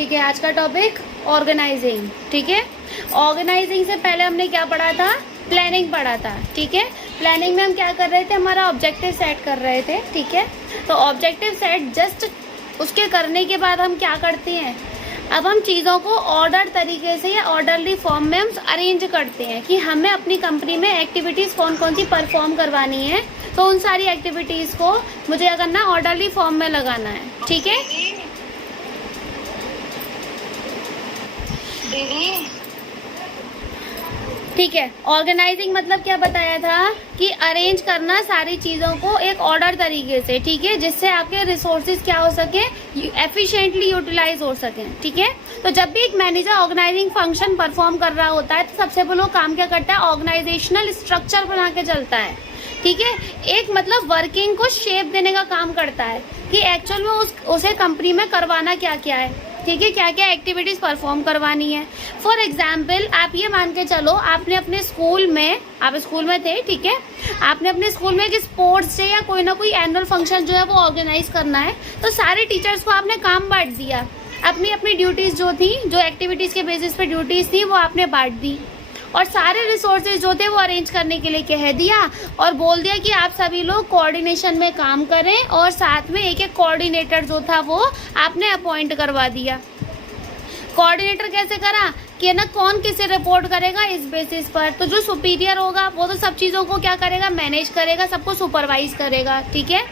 ठीक है। आज का टॉपिक ऑर्गेनाइजिंग, ठीक है। ऑर्गेनाइजिंग से पहले हमने क्या पढ़ा था? प्लानिंग पढ़ा था, ठीक है। प्लानिंग में हम क्या कर रहे थे? हमारा ऑब्जेक्टिव सेट कर रहे थे, ठीक है। तो ऑब्जेक्टिव सेट जस्ट उसके करने के बाद हम क्या करते हैं? अब हम चीज़ों को ऑर्डर तरीके से या ऑर्डरली फॉर्म में हम अरेंज करते हैं कि हमें अपनी कंपनी में एक्टिविटीज़ कौन कौन सी परफॉर्म करवानी है। तो उन सारी एक्टिविटीज़ को मुझे क्या करना है? ऑर्डरली फॉर्म में लगाना है, ठीक है। ठीक है। ऑर्गेनाइजिंग मतलब क्या बताया था कि अरेंज करना सारी चीज़ों को एक ऑर्डर तरीके से, ठीक है, जिससे आपके रिसोर्सेज क्या हो सके? एफिशिएंटली यूटिलाइज हो सके, ठीक है। तो जब भी एक मैनेजर ऑर्गेनाइजिंग फंक्शन परफॉर्म कर रहा होता है तो सबसे पहले वो काम क्या करता है? ऑर्गेनाइजेशनल स्ट्रक्चर बना के चलता है, ठीक है। एक मतलब वर्किंग को शेप देने का काम करता है कि एक्चुअल में उसे कंपनी में करवाना क्या क्या है, ठीक है, क्या क्या एक्टिविटीज परफॉर्म करवानी है। फॉर एग्जाम्पल आप ये मान के चलो, आपने अपने स्कूल में, आप स्कूल में थे, ठीक है, आपने अपने स्कूल में एक स्पोर्ट्स डे या कोई ना कोई एनुअल फंक्शन जो है वो ऑर्गेनाइज करना है। तो सारे टीचर्स को आपने काम बांट दिया, अपनी अपनी ड्यूटीज जो थी, जो एक्टिविटीज के बेसिस पे ड्यूटीज थी वो आपने बांट दी, और सारे रिसोर्सेज जो थे वो अरेंज करने के लिए कह दिया और बोल दिया कि आप सभी लोग कोऑर्डिनेशन में काम करें, और साथ में एक एक कोऑर्डिनेटर जो था वो आपने अपॉइंट करवा दिया। कोऑर्डिनेटर कैसे करा कि ना कौन किसे रिपोर्ट करेगा इस बेसिस पर। तो जो सुपीरियर होगा वो तो सब चीज़ों को क्या करेगा? मैनेज करेगा, सबको सुपरवाइज करेगा, ठीक है।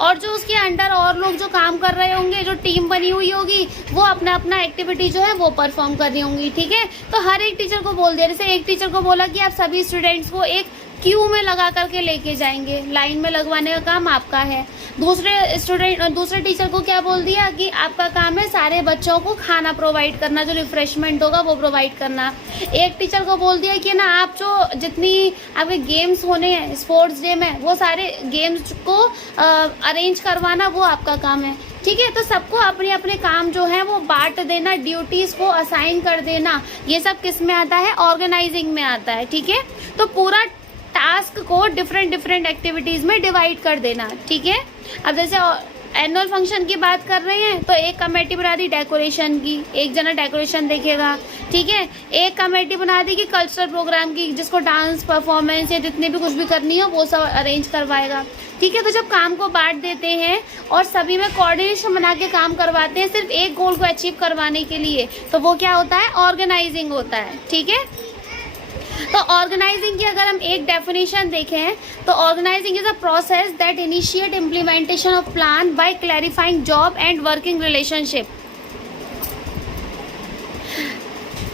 और जो उसके अंडर और लोग जो काम कर रहे होंगे, जो टीम बनी हुई होगी, वो अपना अपना एक्टिविटी जो है वो परफॉर्म कर रही होंगी, ठीक है। तो हर एक टीचर को बोल दिया, जैसे एक टीचर को बोला कि आप सभी स्टूडेंट्स को एक क्यू में लगा करके लेके जाएंगे, लाइन में लगवाने का काम आपका है। दूसरे टीचर को क्या बोल दिया कि आपका काम है सारे बच्चों को खाना प्रोवाइड करना, जो रिफ्रेशमेंट होगा वो प्रोवाइड करना। एक टीचर को बोल दिया कि ना आप जो जितनी आपके गेम्स होने हैं स्पोर्ट्स डे में, वो सारे गेम्स को अरेंज करवाना वो आपका काम है, ठीक है। तो सबको अपने अपने काम जो है वो बांट देना, ड्यूटीज को असाइन कर देना, ये सब किस में आता है? ऑर्गेनाइजिंग में आता है, ठीक है। तो पूरा टास्क को डिफरेंट एक्टिविटीज में डिवाइड कर देना, ठीक है। अब जैसे एनुअल फंक्शन की बात कर रहे हैं तो एक कमेटी बना दी डेकोरेशन की, एक जना डेकोरेशन देखेगा, ठीक है। एक कमेटी बना दी कि कल्चरल प्रोग्राम की, जिसको डांस परफॉर्मेंस या जितने भी कुछ भी करनी हो वो सब अरेंज करवाएगा, ठीक है। तो जब काम को बांट देते हैं और सभी में कोऑर्डिनेशन बना के काम करवाते हैं सिर्फ एक गोल को अचीव करवाने के लिए, तो वो क्या होता है? ऑर्गेनाइजिंग होता है, ठीक है। तो ऑर्गेनाइजिंग की अगर हम एक डेफिनेशन देखें तो organising is a process that initiate implementation of plan by clarifying job and working relationship.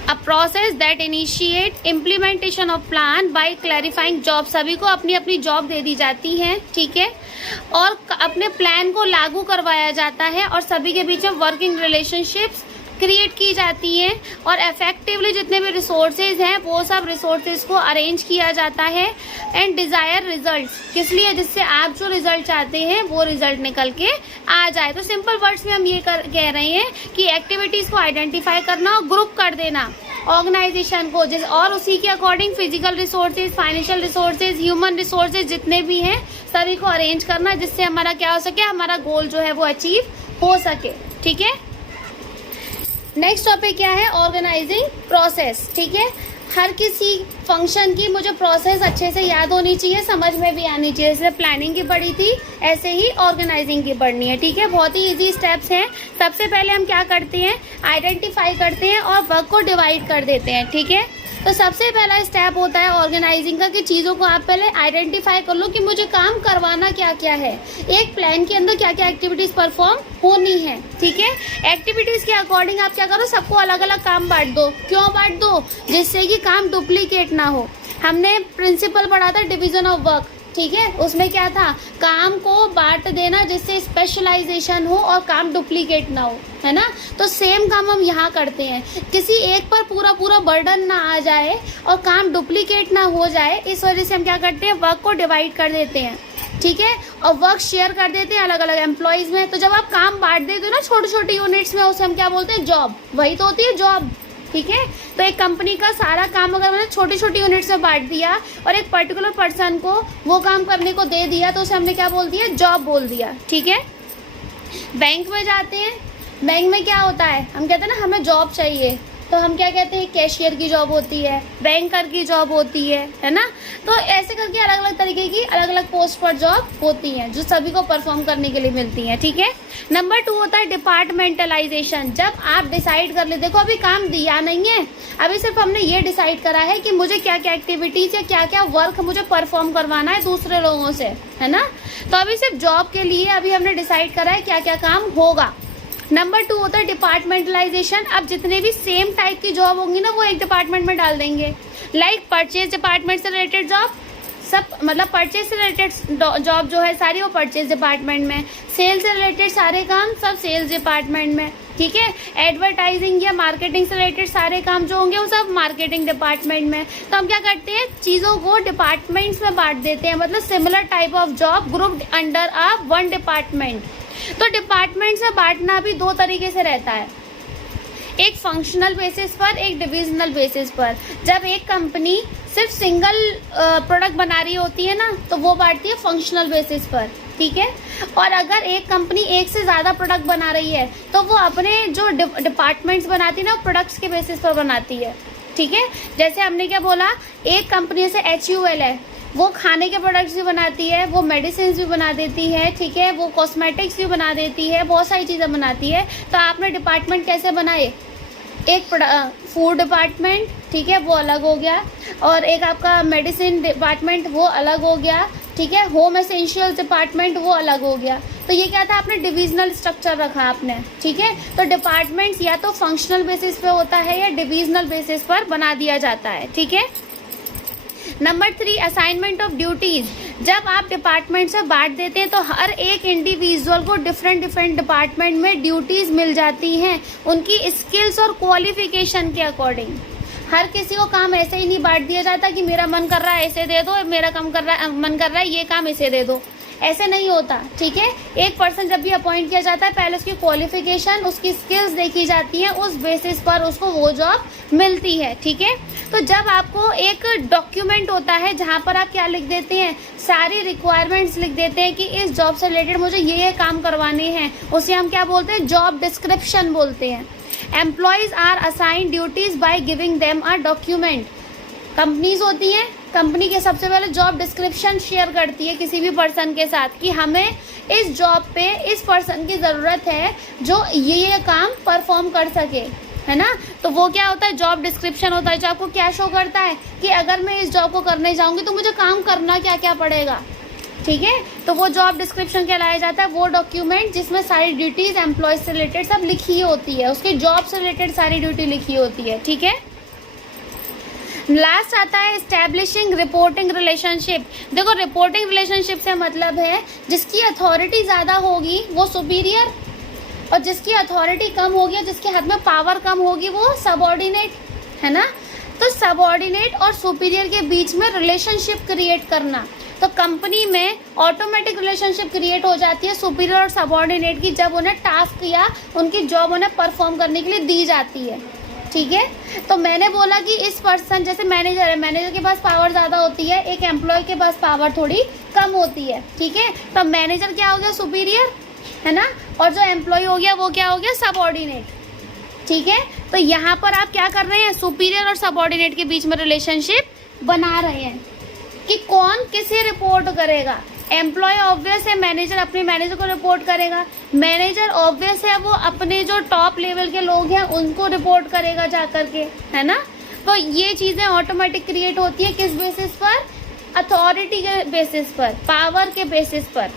A process that initiate implementation of plan by clarifying job. सभी को अपनी अपनी जॉब दे दी जाती है, ठीक है, और अपने प्लान को लागू करवाया जाता है, और सभी के बीच में वर्किंग रिलेशनशिप्स क्रिएट की जाती हैं, और इफेक्टिवली जितने भी रिसोर्सेज हैं वो सब रिसोर्सेज को अरेंज किया जाता है। एंड डिजायर रिजल्ट्स, किस लिए? जिससे आप जो रिजल्ट चाहते हैं वो रिजल्ट निकल के आ जाए। तो सिंपल वर्ड्स में हम ये कह रहे हैं कि एक्टिविटीज को आइडेंटिफाई करना और ग्रुप कर देना ऑर्गेनाइजेशन को, और उसी के according physical resources, financial resources, human resources जितने भी हैं सभी को अरेंज करना, जिससे हमारा क्या हो सके? हमारा गोल जो है वो अचीव हो सके, ठीक है। नेक्स्ट टॉपिक क्या है? ऑर्गेनाइजिंग प्रोसेस, ठीक है। हर किसी फंक्शन की मुझे प्रोसेस अच्छे से याद होनी चाहिए, समझ में भी आनी चाहिए। जैसे प्लानिंग की पढ़ी थी ऐसे ही ऑर्गेनाइजिंग की पढ़नी है, ठीक है। बहुत ही इजी स्टेप्स हैं। सबसे पहले हम क्या करते हैं? आइडेंटिफाई करते हैं और वर्क को डिवाइड कर देते हैं, ठीक है। तो सबसे पहला स्टेप होता है ऑर्गेनाइजिंग का कि चीज़ों को आप पहले आइडेंटिफाई कर लो कि मुझे काम करवाना क्या क्या है, एक प्लान के अंदर क्या क्या एक्टिविटीज़ परफॉर्म होनी है, ठीक है। एक्टिविटीज़ के अकॉर्डिंग आप क्या करो? सबको अलग अलग काम बांट दो। क्यों बांट दो? जिससे कि काम डुप्लीकेट ना हो। हमने प्रिंसिपल पढ़ा था डिवीजन ऑफ वर्क, ठीक है। उसमें क्या था? काम को बांट देना जिससे स्पेशलाइजेशन हो और काम डुप्लीकेट ना हो, है ना। तो सेम काम हम यहाँ करते हैं, किसी एक पर पूरा बर्डन ना आ जाए और काम डुप्लीकेट ना हो जाए, इस वजह से हम क्या करते हैं? वर्क को डिवाइड कर देते हैं, ठीक है, और वर्क शेयर कर देते हैं अलग अलग एम्प्लॉयज़ में। तो जब आप काम बांट देते हो ना छोटे छोटे यूनिट्स में, उसे हम क्या बोलते हैं? जॉब। वही तो होती है जॉब, ठीक है। तो एक कंपनी का सारा काम अगर मैंने छोटी छोटी यूनिट्स में बांट दिया और एक पर्टिकुलर पर्सन को वो काम करने को दे दिया तो उसे हमने क्या बोल दिया? जॉब बोल दिया, ठीक है। बैंक में जाते हैं, बैंक में क्या होता है, हम कहते हैं ना हमें जॉब चाहिए, तो हम क्या कहते हैं, कैशियर की जॉब होती है, बैंकर की जॉब होती है ना। तो ऐसे करके अलग अलग तरीके की अलग अलग पोस्ट पर जॉब होती हैं जो सभी को परफॉर्म करने के लिए मिलती हैं, ठीक है। नंबर 2 होता है डिपार्टमेंटलाइजेशन। जब आप डिसाइड कर ले, देखो अभी काम दिया नहीं है, अभी सिर्फ हमने ये डिसाइड करा है कि मुझे क्या क्या एक्टिविटीज या क्या क्या वर्क मुझे परफॉर्म करवाना है दूसरे लोगों से, है ना। तो अभी सिर्फ जॉब के लिए अभी हमने डिसाइड करा है क्या क्या काम होगा। नंबर 2 होता है डिपार्टमेंटलाइजेशन। अब जितने भी सेम टाइप की जॉब होंगी ना वो एक डिपार्टमेंट में डाल देंगे। लाइक परचेज डिपार्टमेंट से रिलेटेड जॉब, सब मतलब परचेज से रिलेटेड जॉब जो है सारी वो परचेज डिपार्टमेंट में, सेल से रिलेटेड सारे काम सब सेल्स डिपार्टमेंट में, ठीक है। एडवर्टाइजिंग या मार्केटिंग से रिलेटेड सारे काम जो होंगे वो सब मार्केटिंग डिपार्टमेंट में। तो हम क्या करते हैं, चीज़ों को डिपार्टमेंट्स में बांट देते हैं, मतलब similar type of job grouped under a one department. तो डिपार्टमेंट से बांटना भी 2 तरीके से रहता है, एक फंक्शनल बेसिस पर, एक डिविजनल बेसिस पर। जब एक कंपनी सिर्फ सिंगल प्रोडक्ट बना रही होती है ना तो वो बांटती है फंक्शनल बेसिस पर, ठीक है। और अगर एक कंपनी एक से ज़्यादा प्रोडक्ट बना रही है तो वो अपने जो डिपार्टमेंट्स बनाती है ना प्रोडक्ट्स के बेसिस पर बनाती है, ठीक है। जैसे हमने क्या बोला, एक कंपनी से HUL है, वो खाने के प्रोडक्ट्स भी बनाती है, वो मेडिसिन भी बना देती है, ठीक है, वो कॉस्मेटिक्स भी बना देती है, बहुत सारी चीज़ें बनाती है। तो आपने डिपार्टमेंट कैसे बनाए, एक फूड डिपार्टमेंट, ठीक है, वो अलग हो गया, और एक आपका मेडिसिन डिपार्टमेंट वो अलग हो गया, ठीक है, होम एसेंशियल्स डिपार्टमेंट वो अलग हो गया। तो ये क्या था, आपने डिविजनल स्ट्रक्चर रखा आपने, ठीक है। तो डिपार्टमेंट्स या तो फंक्शनल बेसिस पे होता है या डिविजनल बेसिस पर बना दिया जाता है, ठीक है। Number 3 assignment of duties. जब आप डिपार्टमेंट से बांट देते हैं तो हर एक इंडिविजुअल को डिफरेंट डिपार्टमेंट में ड्यूटीज मिल जाती हैं उनकी स्किल्स और क्वालिफिकेशन के अकॉर्डिंग। हर किसी को काम ऐसे ही नहीं बांट दिया जाता कि मेरा मन कर रहा है ऐसे दे दो, मेरा मन कर रहा है ये काम इसे दे दो, ऐसे नहीं होता, ठीक है। एक पर्सन जब भी अपॉइंट किया जाता है पहले उसकी क्वालिफिकेशन, उसकी स्किल्स देखी जाती हैं, उस बेसिस पर उसको वो जॉब मिलती है, ठीक है। तो जब आपको एक डॉक्यूमेंट होता है जहाँ पर आप क्या लिख देते हैं, सारी रिक्वायरमेंट्स लिख देते हैं कि इस जॉब से रिलेटेड मुझे ये काम करवाने हैं, उसे हम क्या बोलते हैं, जॉब डिस्क्रिप्शन बोलते हैं। Employees are assigned duties by giving them a document. Companies होती हैं, कंपनी के सबसे पहले जॉब डिस्क्रिप्शन शेयर करती है किसी भी पर्सन के साथ कि हमें इस जॉब पे इस पर्सन की ज़रूरत है जो ये काम परफॉर्म कर सके, है ना। तो वो क्या होता है, जॉब डिस्क्रिप्शन होता है जो आपको क्या शो करता है कि अगर मैं इस जॉब को करने जाऊंगी तो मुझे काम करना क्या क्या पड़ेगा, ठीक है। तो वो जॉब डिस्क्रिप्शन कहलाया जाता है वो डॉक्यूमेंट जिसमें सारी ड्यूटीज एम्प्लॉयज से रिलेटेड सब लिखी होती है, उसकी जॉब से रिलेटेड सारी ड्यूटी लिखी होती है, ठीक है। लास्ट आता है एस्टैब्लिशिंग रिपोर्टिंग रिलेशनशिप। देखो रिपोर्टिंग रिलेशनशिप से मतलब है जिसकी अथॉरिटी ज़्यादा होगी वो सुपीरियर, और जिसकी अथॉरिटी कम होगी, जिसके हाथ में पावर कम होगी वो सबऑर्डिनेट, है ना। तो सबऑर्डिनेट और सुपीरियर के बीच में रिलेशनशिप क्रिएट करना, तो कंपनी में ऑटोमेटिक रिलेशनशिप क्रिएट हो जाती है सुपीरियर और सबऑर्डिनेट की जब उन्हें टास्क या उनकी जॉब उन्हें परफॉर्म करने के लिए दी जाती है, ठीक है। तो मैंने बोला कि इस पर्सन जैसे मैनेजर है, मैनेजर के पास पावर ज़्यादा होती है, एक एम्प्लॉय के पास पावर थोड़ी कम होती है, ठीक है। तो मैनेजर क्या हो गया, सुपीरियर, है ना, और जो एम्प्लॉय हो गया वो क्या हो गया, सबऑर्डिनेट, ठीक है। तो यहाँ पर आप क्या कर रहे हैं, सुपीरियर और सबऑर्डिनेट के बीच में रिलेशनशिप बना रहे हैं कि कौन किसे रिपोर्ट करेगा। एम्प्लॉय ऑब्वियस है, मैनेजर अपने मैनेजर को रिपोर्ट करेगा, मैनेजर ऑब्वियस है वो अपने जो टॉप लेवल के लोग हैं उनको रिपोर्ट करेगा जा करके, है ना। तो ये चीज़ें ऑटोमेटिक क्रिएट होती है किस बेसिस पर, अथॉरिटी के बेसिस पर, पावर के बेसिस पर।